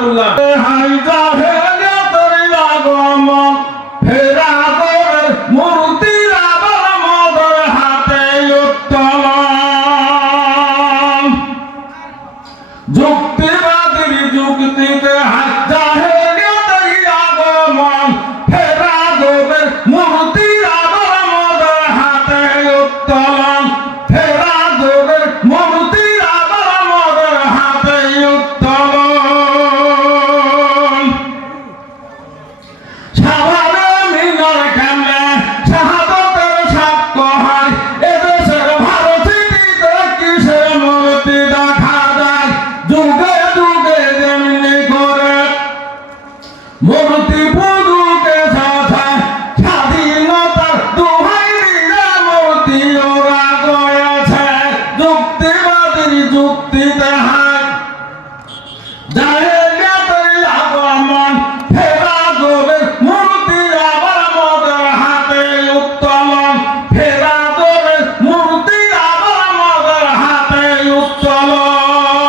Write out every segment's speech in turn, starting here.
সুবহানাল্লাহ। হাই জাহেলিয়াতের আগমন ফেরা করে মূর্তির আবার মদর হাতে উত্তোলন যুক্তিবাদীর যুক্তিতে হাই জাহেলিয়াতের আগমন ফেরা করে মূর্তির আবার মদর হাতে উত্তোলন ফেরা করে মূর্তির আবার মদর হাতে উত্তোলন শাহাদে মিনার কামে শাহাদতের সাক্ষ্য হয় এদেশের ভারতীতে কিসের মূর্তি দেখা যায় যুগে যুগে যেমনি করে মূর্তি পুজোকে সাজায় স্বাধীনতার দোহাই দিয়ে মূর্তি ওরা গয়েছে যুক্তিবাদীর যুক্তিতে হায় জাহেলিয়াতের আগমন ফেরা করে মূর্তি আবার মদের হাতে উত্তোলন ফেরা করে মূর্তি আবার মদের হাতে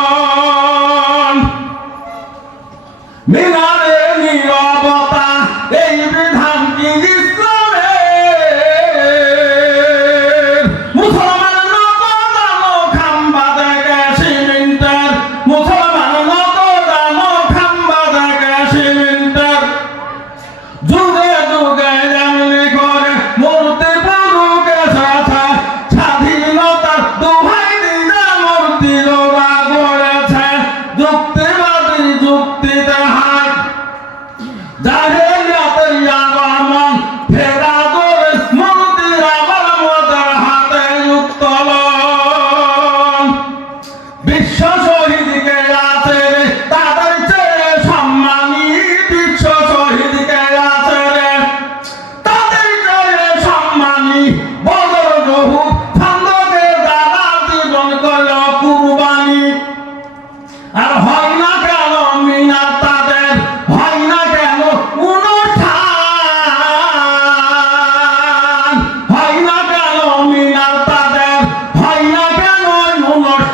উত্তোলন মিনারে নীরবতা এই বিধান কি ইসলামের মুসলমান নকদানো খাম্বা দেখে সিমেন্টের মুসলমান নকদানো খাম্বা দেখে সিমেন্টের যুগে যুগে যেমনি করে মূর্তি পুরুকে সাথে স্বাধীনতার দোহাই দিয়ে মূর্তি ওরা গড়েছে যুক্তিবাদী যুক্তিতে হায় জাহেলিয়াতের আগমন ফেরা করে মূর্তির আবার মদের হাতে উত্তোলন বিশ্ব শহীদকে আছে রে তাদের চেয়ে সম্মানী বিশ্ব শহীদকে আছে রে তাদের চেয়ে সম্মানী বদর জহুর খন্দকে যারা জীবন করল কুরবানি আর হয় না কেন মিনার তাদের হয় না কেন অনুষ্ঠান হয় না কেন মিনার তাদের হয় না কেন অনুষ্ঠান